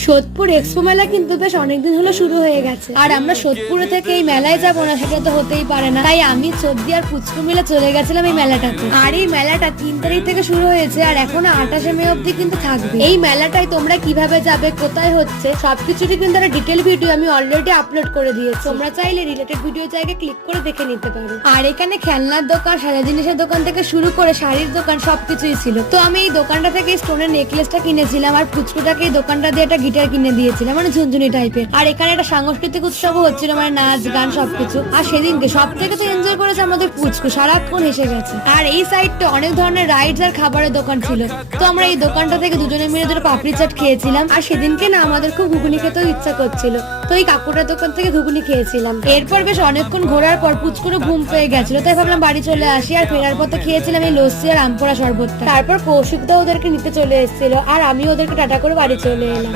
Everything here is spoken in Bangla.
সোদপুর এক্সপো মেলা কিন্তু বেশ অনেকদিন হলো শুরু হয়ে গেছে, আর আমরা সোদপুরে থেকে এই মেলায় যাবো না সেটা তো হতেই পারে না। তাই আমি সর্দি আর পুচকু মিলে চলে গেছিলাম এই মেলাটাতে। আর এই মেলাটা 3 তারিখ থেকে শুরু হয়েছে আর এখনো 28শে মে অব্দি কিন্তু থাকবে। এই মেলাটায় তোমরা কিভাবে যাবে, কোথায় হচ্ছে, সবকিছুরই কিন্তু একটা ডিটেল ভিডিও আমি অলরেডি আপলোড করে দিয়েছি। তোমরা চাইলে রিলেটেড ভিডিও জায়গায় ক্লিক করে দেখে নিতে পারো। আর এখানে খেলনার দোকান, সাজা জিনিসের দোকান থেকে শুরু করে শাড়ির দোকান সবকিছুই ছিল। তো আমি এই দোকানটা থেকে স্টোনের নেকলেসটা কিনেছিলাম আর পুচকুটাকে এই দোকানটা দিয়ে একটা গিটার কিনে দিয়েছিলাম, মানে ঝুনঝুনি টাইপের। আর এখানে একটা সাংস্কৃতিক উৎসবও হচ্ছিল, মানে নাচ গান সবকিছু। আর সেদিনকে সব থেকে তো এনজয় করেছে আমাদের পুচকু, সারাক্ষণ হেসে গেছে। আর এই সাইডটা অনেক ধরনের রাইডস আর খাবারের দোকান ছিল। তো আমরা এই দোকানটা থেকে দুজনে মিলে দুটো পাপড়ি চাট খেয়েছিলাম। আর সেদিনকে না আমাদের খুব ঘুগনি খেতেও ইচ্ছা করছিল, তো এই কাকুটার দোকান থেকে ঘুগনি খেয়েছিলাম। এরপর বেশ অনেকক্ষণ ঘোরার পর পুচকুরও ঘুম পেয়ে গেছিল, তাই ভাবলাম বাড়ি চলে আসি। আর ফেরার পথে খেয়েছিলাম এই লস্যি আর আমপোড়া শরবতটা। তারপর কৌশিকদা ওদেরকে নিতে চলে এসেছিল আর আমি ওদেরকে টাটা করে বাড়ি চলে এলাম।